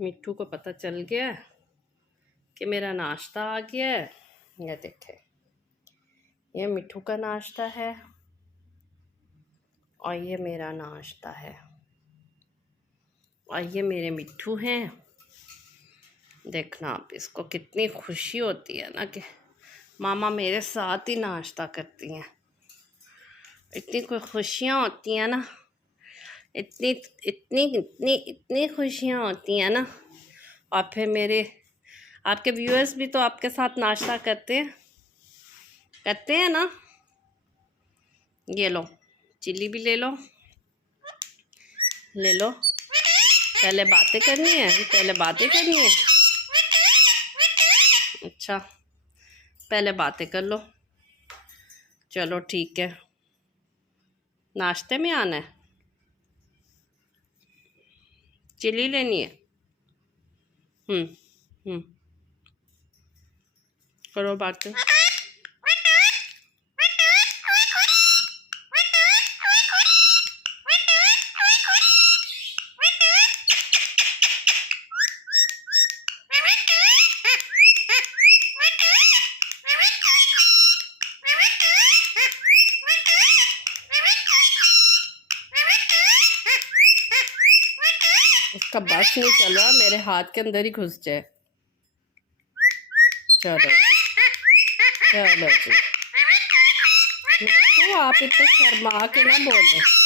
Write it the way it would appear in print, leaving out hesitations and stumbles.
मिट्ठू को पता चल गया कि मेरा नाश्ता आ गया है। ये देखें, ये मिट्ठू का नाश्ता है और ये मेरा नाश्ता है और ये मेरे मिट्ठू हैं। देखना आप, इसको कितनी खुशी होती है ना कि मामा मेरे साथ ही नाश्ता करती हैं। इतनी कोई खुशियाँ होती हैं ना, इतनी इतनी इतनी इतनी खुशियाँ होती हैं ना। और फिर मेरे आपके व्यूअर्स भी तो आपके साथ नाश्ता करते हैं ना। ये लो, चिल्ली भी ले लो, पहले बातें करनी है, अच्छा पहले बातें कर लो। चलो ठीक है, नाश्ते में आना है, चिल्ली लेनी है। करो बातें। उसका बस नहीं चल रहा, मेरे हाथ के अंदर ही घुस जाए। चलो जी, तो आप इतने शर्मा के ना बोले।